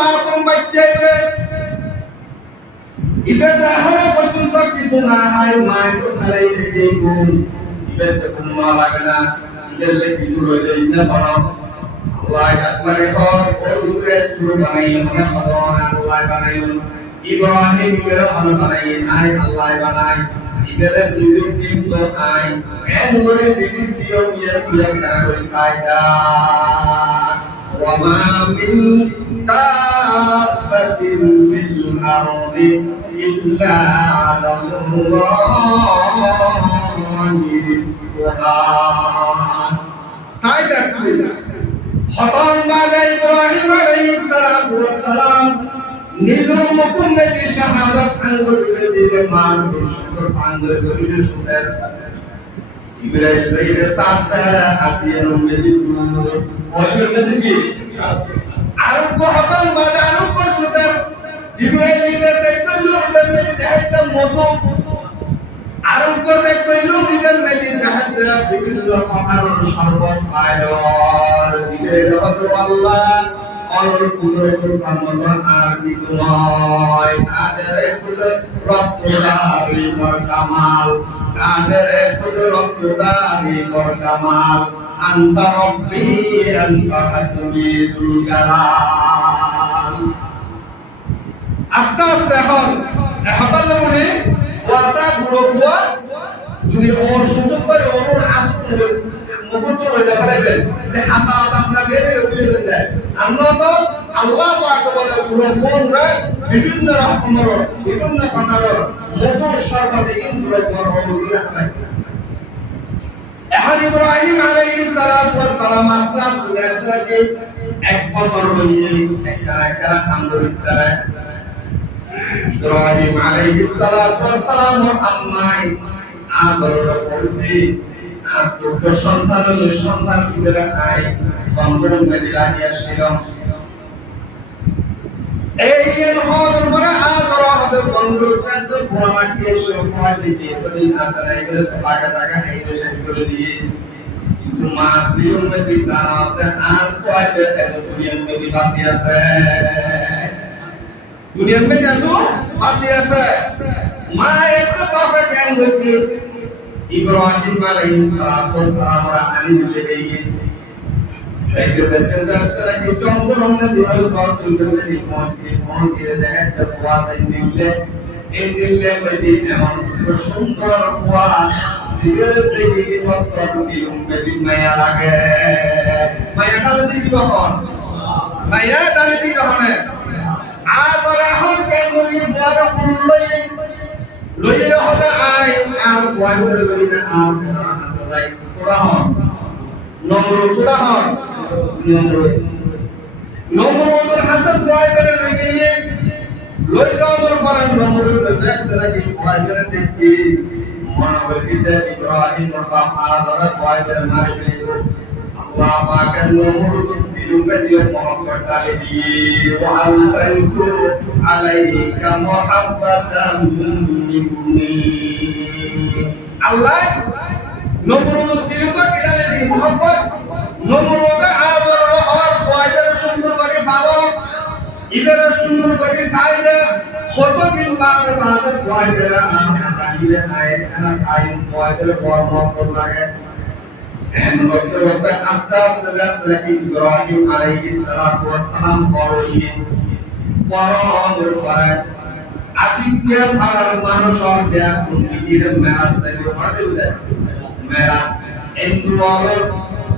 মাসুম বাচ্চা ইবের এখনো পর্যন্ত কিছু না হয় মায় তো ফেলাই থেকে গুণ ইবের তো কোনো মা লাগে না ইবের কিছু রইলে ইন্না বানাও আল্লাহ একবারে হর ওর ভিতরে শুরু বানাই মনে ভগবান আল্লাহ বানাইন ইব্রাহিম ইবের মনে বানাই নাই আল্লাহ বানাই ইবের নিজের দিন তো আই এন করে নিজের দিও নিয়ে তুলে না করে সাইদা ওয়া মা মিন দাব্বাতিন ফিল আরদি ইল্লা আলাল্লাহি রিজকুহা সাইদা হতন বাদে ইব্রাহিম আলাইহিস সালাতু ওয়াস সালাম নিজের মুকুমে দি শাহাদাত আঙ্গুলে দিলে মান শুকর আঙ্গুলে দিলে শুকর ইব্রাহিম যাইরে সাথে আতিয়ে নমে দিতু ওই মধ্যে কি আর কো হতন বাদে আর কো শুকর ইব্রাহিম সে কইলো মে দেখাইতে মধু আর কো সে কইলো ইবেন মে দেখাইতে বিভিন্ন প্রকারের শরবত আয়র দিলে আল্লাহ और कुदरत सामना আর কিছু নয় কাদের রক্তদারি কর কামাল কাদের রক্তদারি কর কামাল আনতা রব্বি আনতা হাসবি দুল জালাল আস্তে আস্তে এখন বলে ওয়াসা গুরুয়া যদি ওর সুযোগ করে ওর মুকুট হয়ে যাবে যে হাসাত আমরা গেলে ওই দেয় আমরা তো আল্লাহ পাক বলে পুরো ফোন রে বিভিন্ন রকমের বিভিন্ন প্রকারের মোটর সর্বদে ইন্দ্র গর্ভবতী রাখবে এখন ইব্রাহিম আলাইহিস সালাতু ওয়াস সালাম আসলাম দুনিয়াতে এক বছর হইয়ে একটা আন্দোলিতরা ইব্রাহিম আলাইহিস সালাতু ওয়াস সালাম আম্মাই আদর করতে আর দুটো সন্তান ইবেরা আই কমরম মেদিলা ইয়াশিল এই হর পরে আদর হবে কমরম সন্ত ফুয়ামাটি সোফা দিতে বলি না তারা এগুলো টাকা হাইরে শেষ করে দিয়ে কিন্তু মা দিলুম মেদি জানাতে আর কয়বে এত দুনিয়ার মেদি বাকি আছে দুনিয়ার মেদি আছো বাকি আছে মা এত বাবা কেন হইছে ইব্রাহিম আলাইহিস সালাতু ওয়াস সালাম রা আলী দিলে গিয়ে একদম তারা কি জঙ্গলমে দিল দর তুলতে দি পৌঁছে দেখতে ফুয়াতে নিলে এই নিলে মেদি এমন সুন্দর ফুয়া ধীরে ধীরে কি মত দিলুম মেদি মায়া লাগে মায়া কালে দিবি কখন মায়া কালে দিবি কখন আর এখন কেন মুই বড় কুলই লইলে হলে আই আর ওয়াইলে লইলে আর তাই তোরা হন নম্রত তোরা হন নম্রতের হাতে ওয়াইলে লইলে লইলে আমার পরে নম্রত দেখতে লাগি ওয়াইলে দেখি মনোবিতে ইব্রাহিম বাবা আদর ওয়াইলে মারবে আল্লাহ পাকের নম্রত দিলুমে দিও মোহাম্মদ ডালে দিয়ে ওয়ালবাইতু আলাইকা মুহাব্বাতাম মিন্নি আল্লাহ নম্রত দিল তো ডালে দিয়ে মোহাম্মদ নম্রত আদর আর ওয়াইলে সুন্দর করে ভালো ইবের সুন্দর করে সাইলে কতদিন বাদে ওয়াইলে আর সাইলে আয় না সাইল ওয়াইলে বড় লাগে এন বলতে আস্তে আস্তে যাতে ইব্রাহিম আলাইহিস সালাতু ওয়াস সালাম পড়িয়ে পরমের পরে আতিক্য ফারার মানুষ আর দেয়া কুনকির মেরাত থেকে পড়তে দেয় মেরাত এন্ডুয়ার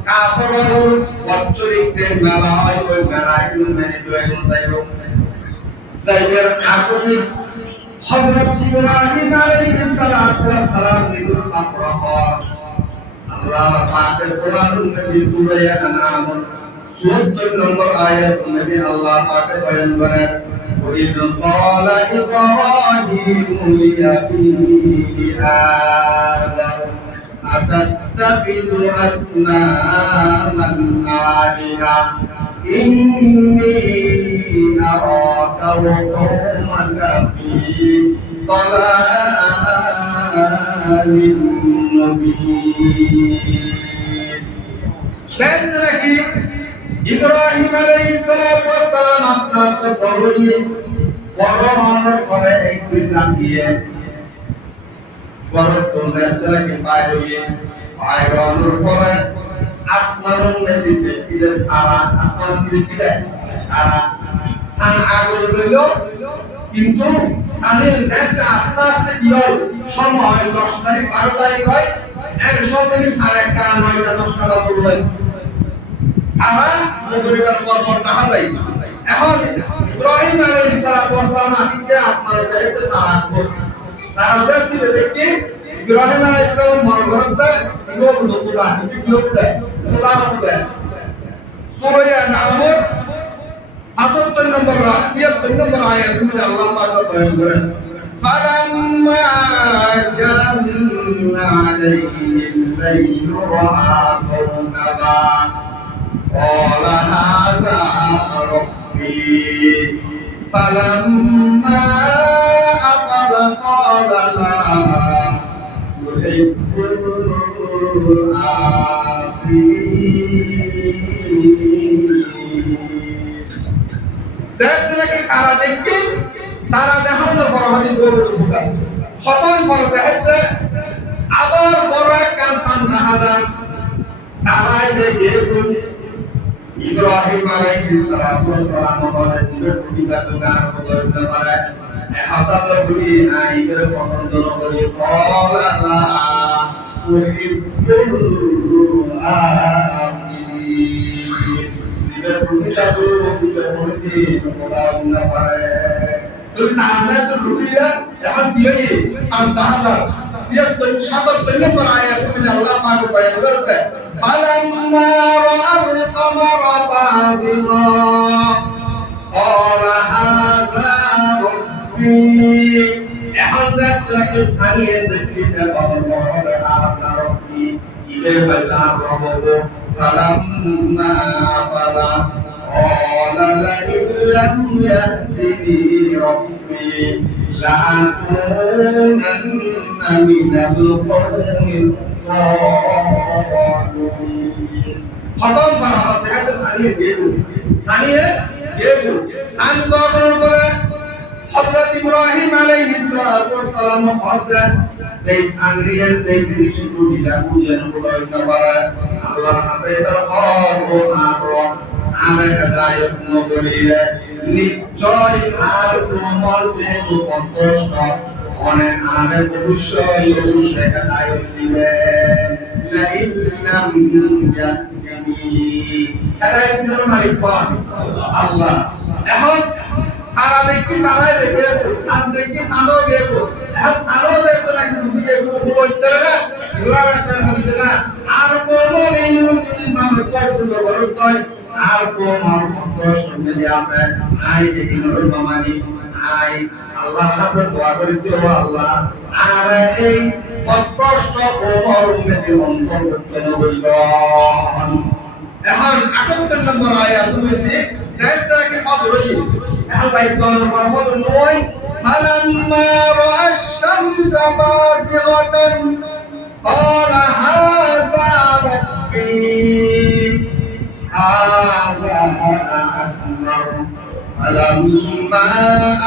কাফরর বচ্চরিতে মেলা হয় ওই মেলায় মেনে জয়েন তাইও সাইয়ের আকুনি হযরত ইব্রাহিম আলাইহিস সালাতু ওয়াস সালাম নিদুল আফরাহ আল্লাহ পাকের কোরআনুল কারীম সূরা আনাম ৭৪ নম্বর আয়াত নবী আল্লাহ পাকে বয়ান করেন وَإِذْ قَالَ إِبْرَاهِيمُ لِأَبِيهِ آزَرَ أَتَتَّخِذُ أَصْنَامًا آلِهَةً إِنِّي أَرَاكَ وَقَوْمَكَ فِي ضَلَالٍ مُبِينٍ ইব্রাহিম আলাইহিস সালাম আস্তে হইয়ে বড় হওয়ার পরে একদিন রাখিয়ে বড় তোদেরকে বাইরে হইয়ে বাইরে হওয়ার পরে আসমানের নদীতে ফিরে তারা আসমান ফিরে তারা সান আগুন রইল কিন্তু সানের দেখতে আস্তে আস্তে কি হয় সময় 10 তারিখ 12 তারিখ হয় এক সপ্তাহে 9:30 9টা 10টা বাজে হয় তারা মগরিবের পর তাহা যায় এখন ইব্রাহিম আলাইহিস সালাম আদিকে আসমানে যাইতে তারা দেখতে দেখি ইব্রাহিম আলাইহিস সালাম মরগরতে ইগো লোকুলা ইগোতে খোলা সূরা নামর 78 নম্বর 86 নম্বর আয়াত में আল্লাহ পাক বয়ান করেন فلما جن عليه الليل رأى كوكبا قال هذا ربي فلما أفل قال لا أحب الآفلين তারা দেখানোর পর হাজির করে বুঝায় খতম করে দেখতে আবার বড় এক কানসান নাহাদান তারাই দেখে ইব্রাহিম আলাইহিস সালাম বলে জীবের প্রতিটা দোকান বদলতে পারে আল্লাহ বলি আইদের পছন্দ করে বলা না উহিব্বুল আফিলিন জীবের প্রতিটা দোকান বদলতে পারে तो ताजा तो रुपया यहाँ दिए संताहर 77 नंबर आया तो अल्लाह पाक बयान करता है फलम्मा रअल कमर बाज़िगा قال هذا ربي यहाँ तक सानिए देखते बाबा هذا ربي इधर बजा बाबा फलम्मा फला قال لئن لم يهدني ربي لأكونن من القوم الضالين খতম করা হচ্ছে একটা সানিয়ে গেল সান করার পরে হযরত ইব্রাহিম আলাইহিস সালাম হযরত এই সানরিয়ার এই দৃশ্যটি দিলা বুঝানো বলতে পারে আল্লাহর কাছে এর ও আর আরেক দায়ক নগরীর নিশ্চয় আর কোমল দেহ কষ্ট অনেক আরেক অবশ্যই দায়ক দিবেন লা ইল্লাম ইয়াহদিনি এটা একজন মালিক পান আল্লাহ এখন তারা দেখি তারাই দেখে সান দেখি সানো গেবো এখন সানো দেখতে লাগে দিয়ে বলতে না ঘোরা রাস্তা খালি না আর কোমল এই যদি মানুষ কষ্ট করে আর কোমল কষ্ট মিলে আছে আই এগুলোর মামানি আই আল্লাহর কাছে দোয়া করি দিও আল্লাহ আর এই কষ্ট কোমল মিলে অন্তর্ভুক্ত হইল এখন 78 নম্বর আয়াত তুমি যাইতাকে খবর হই এখন যাইতার খবর নয় فلما رأى الشمس بازغة قال هذا ربي هذا أكبر فلما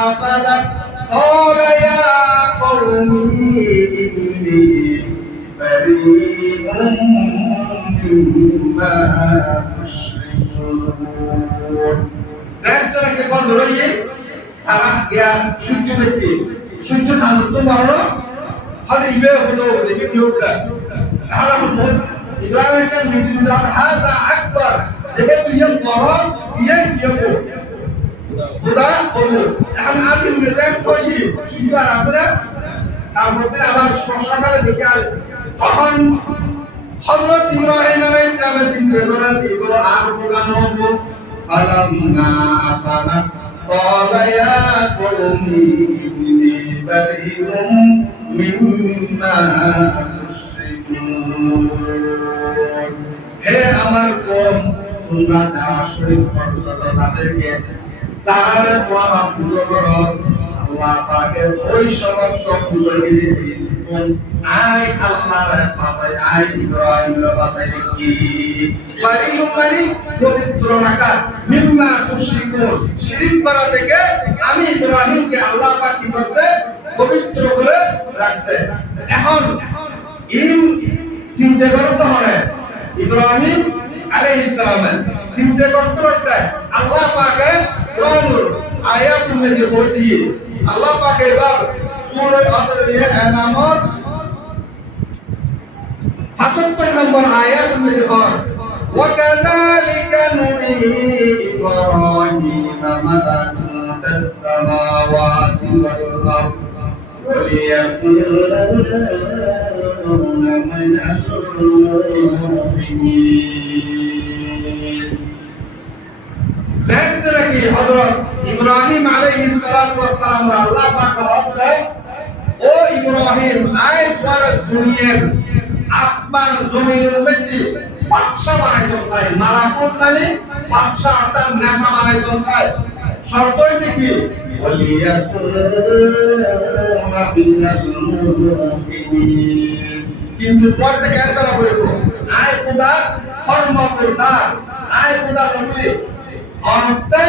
أفلت قال يا قوم إني بريء مما تشركون ذكرك قدري তারা গিয়া সূর্য দেখে সূর্য শান্ত মারলো হলে ইবে হলো দেখে কি হলো তারা ইব্রাহিম এর নিজুল্লাহ হাদা আকবার দেখে তুই বড় ইয়ে কি হলো খোদা বলল এখন আদিম মেজাজ কই সূর্য আছে না তার মধ্যে আবার সকালে দেখে আর তখন হযরত ইব্রাহিম আলাইহিস সালাম চিন্তা করেন এগুলো আর প্রকার হবে ফালাম্মা আফালা قال يا قوم إني بريء مما تشركون হে আমার কওম তোমরা যারা শরীক করছো তাদেরকে যারা তোমরা পূজা করো আল্লাহ পাকের ওই সমস্ত পূজাকে আই আল্লাহর বাসাই আই ইব্রাহিমের বাসাই কি পারি পবিত্র রাখা মিম্মা তুশরিকুন শিরক করা থেকে আমি ইব্রাহিমকে আল্লাহ পাক কি করতে পবিত্র করে রাখছে। এখন ইন চিন্তা করতে হবে ইব্রাহিম আলাইহিস সালামের চিন্তা করতে আল্লাহ পাকে কোরআনের আয়াত মধ্যে বলে দিয়ে আল্লাহ পাক এবার সূরা আন-নামর 75 নম্বর আয়াত মধ্যে হয় وَكَذَلِكَ نُرِي إِبْرَاهِيمَ مَلَكُوتَ السَّمَاوَاتِ وَالْأَرْضِ وَلِيَكُونَ مِنَ الْمُؤْمِنِينَ ذكر کی حضرت ابراہیم علیہ السلام اللہ پاک حق ہے او ابراہیم آئے پر دنیا আসমান জমিনের মধ্যে বাদশা বানাইতে চায় মালাকুত মানে বাদশা অর্থাৎ নেতা বানাইতে চায় শর্ত হইছে কি কিন্তু পর থেকে একটা বলব আয় খোদা ফরমা করদার আয় খোদা বলে অন্তে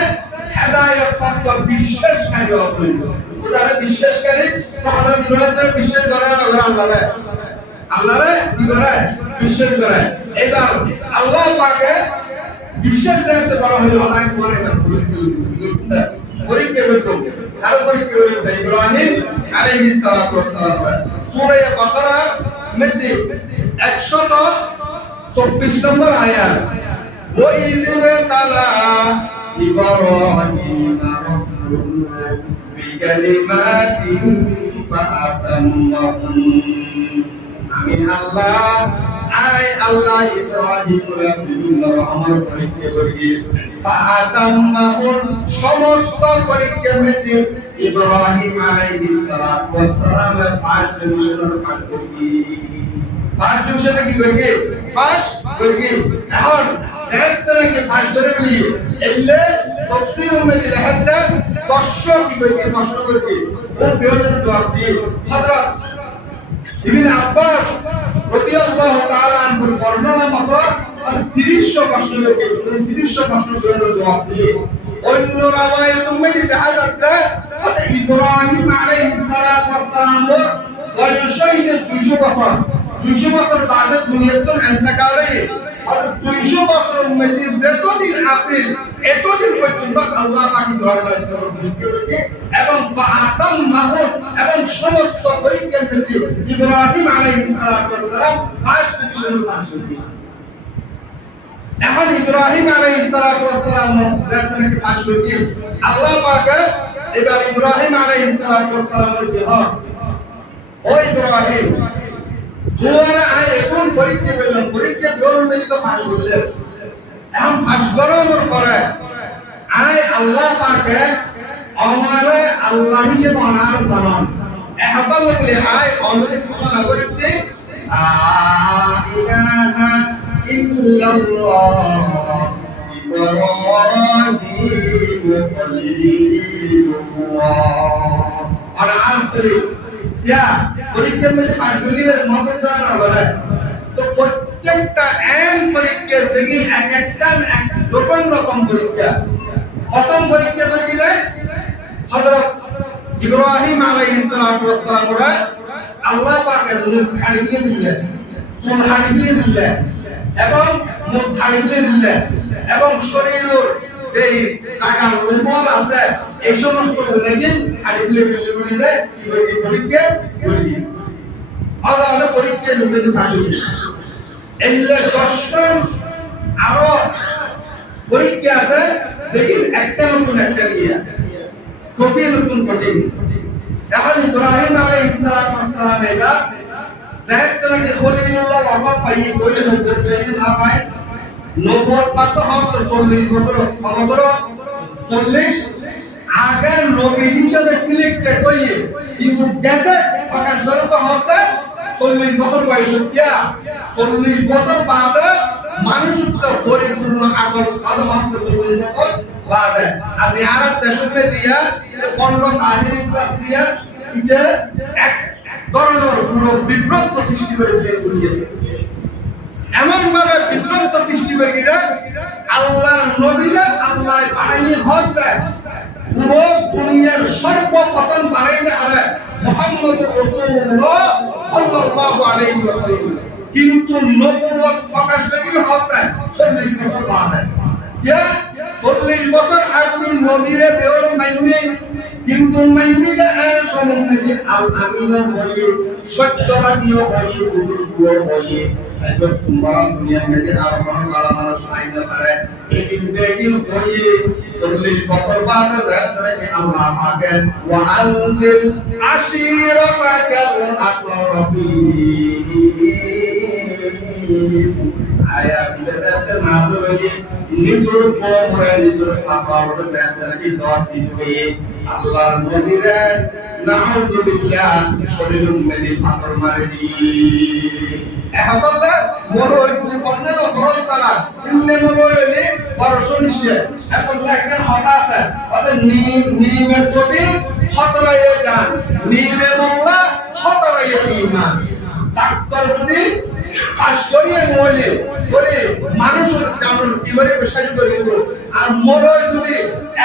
হেদায়েত প্রাপ্ত বিশ্বাসকারী হইল খোদারে বিশ্বাসকারী তোমাদের বিরোধে বিশ্বাস করে না আল্লাহরে আল্লাহরে কি করে বিশ্বাস করে এবার আল্লাহ পাকে বিশ্বাস করতে বড় হলো আল্লাহ করে না পরীক্ষা করতে আর পরীক্ষা করতে ইব্রাহিম আলাইহিস সালাতু ওয়াস সালাম সূরা বাকারা মধ্যে 124 নম্বর আয়াত ওয়া ইযা তালা ইব্রাহিম রাব্বুহু বিকালিমাতিন ফাআতাম্মাহুম আমি আল্লাহ আয় আল্লাহ ইব্রাহিমের বিভিন্ন আমার পরীক্ষা করি ফাআতাম্মাহুল সমস্ত পরীক্ষা মধ্যে ইব্রাহিম আলাইহিস সালাতু ওয়াস সালামের পাঁচ ডিভিশনের পাস করি পাঁচ ডিভিশনে কি করি পাস করি এখন দেখতে কি পাস করে নিয়ে এলে তাফসীর মধ্যে লেখা দর্শক কি করি প্রশ্ন করি কোন বিরোধের জবাব দিয়ে হযরত ইবনে আব্বাস রাদিয়াল্লাহু তাআলা আনহুর বর্ণনা মতে 30 প্রশ্ন থেকে 30 প্রশ্ন করে জবাব দিয়ে অন্য রাওয়ায়াত মধ্যে দেখা যাচ্ছে ইব্রাহিম আলাইহিস সালাতু ওয়াস সালাম বয়স 200 বছর বাদে দুনিয়াতে ইন্তেকালে আর 200 বছর মধ্যে যতদিন আছে এতদিন পর্যন্ত আল্লাহ পাক দরবারে পরীক্ষা এবং ফাআতাম্মাহু এবং সমস্ত পরীক্ষার মধ্যে ইব্রাহিম আলাইহিস সালাতু ওয়াস সালাম ফার্স্ট ডিভিশনে পাস করেছেন। এখন ইব্রাহিম আলাইহিস সালাতু ওয়াস সালাম যখন পাস করেছেন আল্লাহ পাক এবার ইব্রাহিম আলাইহিস সালাতু ওয়াস সালামের কি হয় ও ইব্রাহিম তোরা আয় এখন পরীক্ষা পেলাম পরীক্ষা দেওয়ার মধ্যে তো পাস করলেন এখন পাস করার পরে আয় আল্লাহ পাকে আমারে আল্লাহ হিসেবে অনার জানান একবার বলে আয় অনেক ঘোষণা করতে ইলাহা ইল্লাল্লাহ ইব্রাহিম খলিলুল্লাহ আর আন্তরি ইয়া পরীক্ষার মধ্যে পাস করলে মত জানা হবে তো প্রত্যেকটা এন পরীক্ষা থেকে এক একটা রকম পরীক্ষা প্রথম পরীক্ষা থেকে হযরত ইব্রাহিম আলাইহিস সালাতু ওয়াস সালাম আল্লাহ পাকের নূর হারিয়ে দিলেন সুন হারিয়ে দিলেন এবং মুখ হারিয়ে দিলেন এবং শরীরের যেই জায়গা উন্মল আছে এই সমস্ত লেগিন হারিয়ে দিলে কি পরীক্ষা করি আল্লাহ পরীক্ষা লুকে পাশে এলে দর্শন আরো পরীক্ষা আছে দেখেন একটা নতুন একটা নিয়ে কঠিন নতুন কঠিন এখন ইব্রাহিম আলাইহিস সালাম এরা জাহেদ থেকে খলিলুল্লাহ ওয়াফা পাইয়ে বলে হতে না পায় নবুয়ত প্রাপ্ত হওয়ার 40 বছর 40 আগে নবী হিসেবে সিলেক্টেড হয়ে কিন্তু গেজেট প্রকাশ করতে হতে 40 বছর বয়স হইয়া 40 বছর বাদে মানুষ তো পরিপূর্ণ আগল ভালো হতে 40 বছর বাদে আজ আরব দেশে দিয়া 15 তাহিরি ক্লাস দিয়া ইতে ধরনের পুরো বিভ্রান্ত সৃষ্টি করে দিয়েছে। এমন ভাবে বিভ্রান্ত সৃষ্টি করে দিলে আল্লাহর নবীরা আল্লাহ বানাইয়ে হত্যা পুরো দুনিয়ার সর্বপ্রথম বানাইলে আরে মুহাম্মদ রাসূলুল্লাহ সাল্লাল্লাহু আলাইহি ওয়াসাল্লাম, কিন্তু নবুয়ত প্রকাশ করে হত্যা 40 বছর বাদে। ইয়া 40 বছর আগে নবীরে বের মাইনে, কিন্তু মাইনে আর সমন্বয়ে আল আমিনা হয়ে সত্যবাদীও হয়ে বুজুর্গও হয়ে একদম তোমরা দুনিয়ার মধ্যে আর কোনো কালা মানুষ নাই না পারে এই বেগিল হয়ে 40 বছর বাদে যাতে আল্লাহ পাকে ওয়া আনজিল আশিরাতাকাল আকরাবিন আয়াত বেদাতে নাযিল হয়ে নিজের কম হয়ে নিজের সাহাবাওয়াকে যাতে দোয়া দিতে আল্লাহর নবীরা নাউযুবিল্লাহ শরীরুম মেদি পাথর মারে দি এহতাল্লাহ মরো ইবনে ফন্নাল বড় সালা ইন্নে মরো এলে বরশ নিশে এখন লাগেন হতা আছে ওটা নিমের কবি হতরায়ে গান নিমে মোল্লা হতরায়ে ঈমান ডাক্তার যদি পাশ করিয়ে মরলে বলে মানুষের জানুর কিভাবে বিষয় করে দিব আর মরো যদি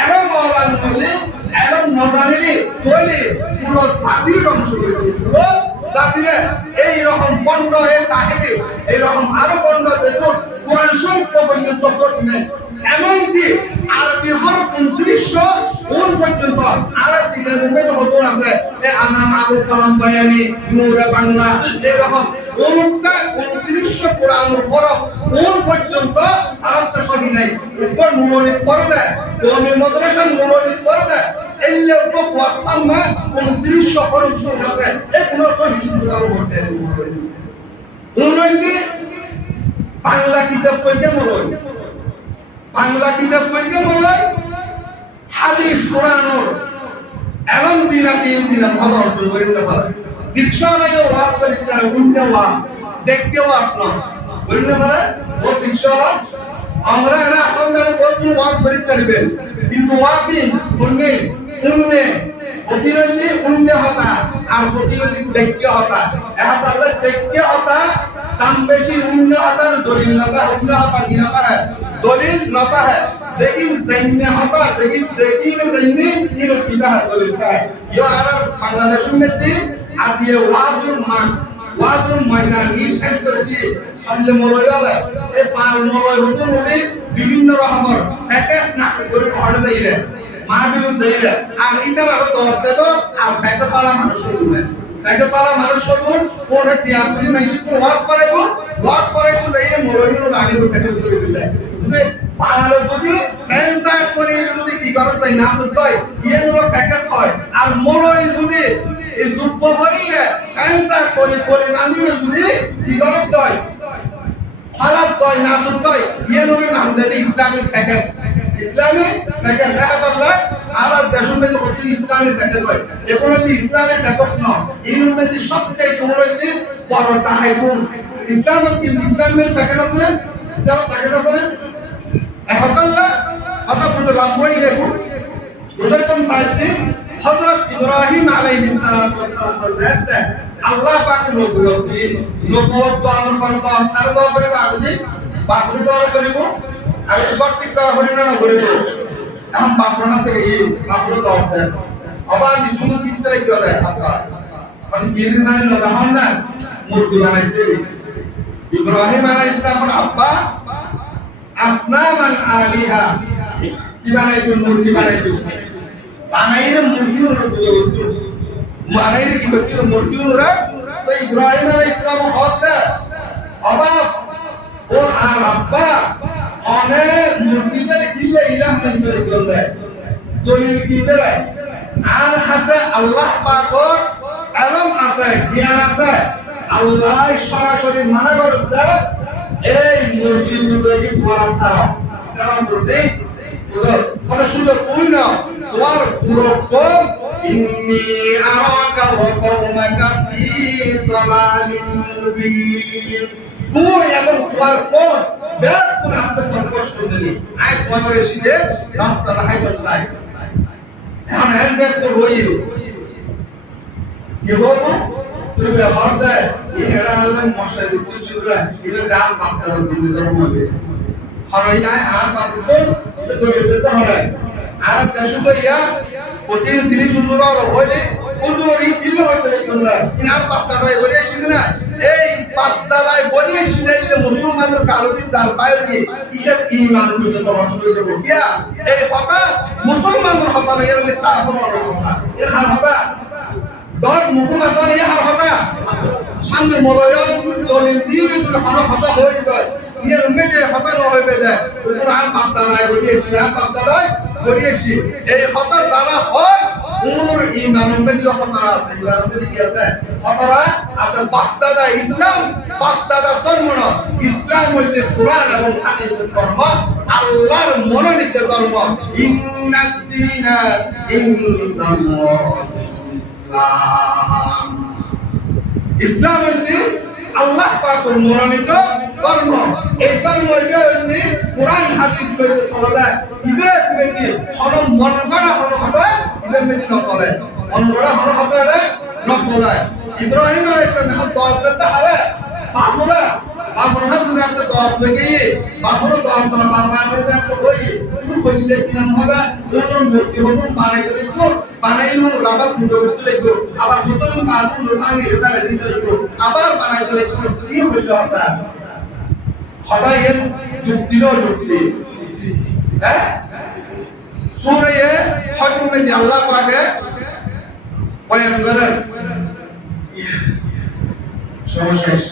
এরম মওলান মরলে এরম নজালি বলে পুরো জাতির ধ্বংস করে দিব পুরো জাতিরে এই রকম বন্ধ হয়ে থাকে এই রকম আরো বন্ধ দেখুন কোরআন শরীফ পর্যন্ত করতে এমনকি আরবি হরফ 29 পর্যন্ত আর সিলেবাসে হতো আছে আনাম আবু কালাম বায়ানি নূরে বাংলা এরকম 29 কোরআনের হরফ পর্যন্ত আরবতে সহি নাই উপর মুরনিত করে দেয় কোন মাদ্রাসা মুরনিত করে দেয় এলে তো ওয়াসামা 29 হরফ আছে এই কোন সহি শুরু করতে উনকি বাংলা কিতাব কইতে মরই বাংলা কিতাব কইতে মরই হাদিস কোরআনের এমন জিনাতি দিলাম ভালো অর্জন করি না পারে দীক্ষা লাগে ওয়াজ করি তার উন্নতি ওয়াজ দেখতেও আসলো বলি না পারে ও দীক্ষা আমরা এরা আপনাদের কোন ওয়াজ করি পারবেন কিন্তু ওয়াজিন উন্নে প্রতিরোধী উন্নে হতা আর প্রতিরোধী দেখতে হতা এটা আল্লাহ দেখতে হতা দাম বেশি উন্নে হতার দলিল নতা উন্নে হতা নিহতা है দলিল নতা है लेकिन दैन्य होता लेकिन देखिए दैन्य ये कितना है दलिल का है ये अरब बांग्लादेश में थी आज ये वाजुल मैदान नी सेट করেছি আল্লাহ মরয়ালে এই পার মরয় হতো নবী বিভিন্ন রকমের প্যাকেজ না করে অর্ডার দেইলে মাহফিল দেইলে আর এটা ভাবে দরতে তো আর প্যাকেজ সারা মানুষ শুনবে প্যাকেজ সারা মানুষ শুনবে কোন টিআরপি মেসেজ তো ওয়াজ করাইতো দেইলে মরয়ুল রাগের প্যাকেজ করে দিলে আর যদি ক্যান্সার করে যদি কি করতে হয় না করতে হয় এগুলো প্যাকেজ হয় আর মরয় যদি এই যুদ্ধ করিয়ে ক্যান্সার করে আমি যদি কি করতে হয় খারাপ হয় না করতে হয় এগুলো নাম দেয় ইসলামিক প্যাকেজ আল্লাহ আর দেশের মধ্যে হচ্ছে ইসলামিক প্যাকেজ হয় এগুলো ইসলামিক প্যাকেজ নয় এর মধ্যে সবচেয়ে তোমরা যে বড়টা হয় কোন ইসলামিক প্যাকেজ আছে ইসলামিক প্যাকেজ আছে এহতাল্লাহ আতা পুরো লম্বাই লেখো বুঝাইতাম সাইতে হযরত ইব্রাহিম আলাইহিস সালাতু ওয়াস সালাম আল্লাহ পাক নবুয়ত দান করব আর দরবারে বাগুদি বাগুদি দর করিব আর ভক্তি করা হরিণ না করিব আম বাপনা থেকে এই বাপর দর দেন আবার দুটো চিন্তাই করে আপা মানে গিরিন নাই লাগাম না মূর্তি বানাইতে ইব্রাহিম আলাইহিস সালামের আব্বা আসনামান আলিহা কি বানাইতো মূর্তি বানাইতো বানাইরে মূর্তি হতো বানাইরে কি হতো মূর্তি হলো তো ইব্রাহিম আলাইহিস সালাম হত্যা অবাক ও আর আব্বা অনেক মূর্তিটা কিলে ইলাহ নাই করে দেয় দলিল কি দেয় আর হাসে আল্লাহ পাকের আলম আছে জ্ঞান আছে আল্লাহ সরাসরি মানা করতে এই মসজিদগুলোকে করা ছাড়া করতে কথা শুনলে কই না তোমার পুরো কম ইন্নী আরাকা ওয়া কওমাকা ফি দালালিন মুবিন তুই এবং তোমার কোন বেদ কোন আসতে কষ্ট দিলি আই তোমার এসে রাস্তা হাইতে যায় এখন এর যে তো রইল কি বলবো তুমি হরদে ইনরা হলেন মশলা দিতে শুরু এটা গান পাতার দিতে ধর্ম হবে হরাই নাই আর পাততো তো যেতে হবে আর দেশ তো ইয়া প্রতি জিনিস সুন্দর হলে উজুরি দিলে হবে তোমরা ইনার পাতারাই বলে শিখনা এই পাতারাই বলে শিখলে মুসলমানের কারণে জাল পায়নি ইটা ঈমান করতে তো নষ্ট হয়ে যাবে কিয়া এই কথা মুসলমানের কথা এর মধ্যে কাফর কথা এর কথা দর মুকুমাতন এর কথা সামনে মলয়ন দলিল দিয়ে যদি কথা হয়ে যায় এর মধ্যে কথা না হয়ে যায় কোরআন পাতারাই বলে শিয়া পাতারাই বলেছি এই কথা জানা হয় ওর ঈমানের মধ্যে কথা আছে ঈমানের মধ্যে কি আছে কথাটা আছে বাগদাদা ইসলাম বাগদাদা ধর্ম না ইসলাম হইতে কোরআন এবং হাদিসের ধর্ম আল্লাহর মনোনীত ধর্ম ইন্নাদ-দীনা ইনদাল্লাহ ইসলাম ইসলাম হইতে আল্লাহ পাকের মনোনীত ধর্ম এই ধর্ম হইতে কোরআন হাদিস হইতে চলে ইবাদত মেকি হলো মন গড়া হলো কথা ইবাদত মেকি নচলে মন গড়া হলো কথা নচলে ইব্রাহিম আলাইহিস সালাম দোয়া করতে হারে বাপুরা হাসন একটা দোয়া মেকি বাপুরা দোয়া করে বাবা করে একটা কই তুই কইলে কি নাম হবে তোর মূর্তি বলুন বানাই করে তো বানাই হলো রাবা পুজো করতে লাগো আবার বোতল মারুন ভাঙি রেখে দিতে লাগো আবার বানাই করে কি হইল হতা সদাই এর যুক্তি হ্যাঁ সূরা হজর মধ্যে আল্লাহ পাকে বয়ান করেন সর্বশেষ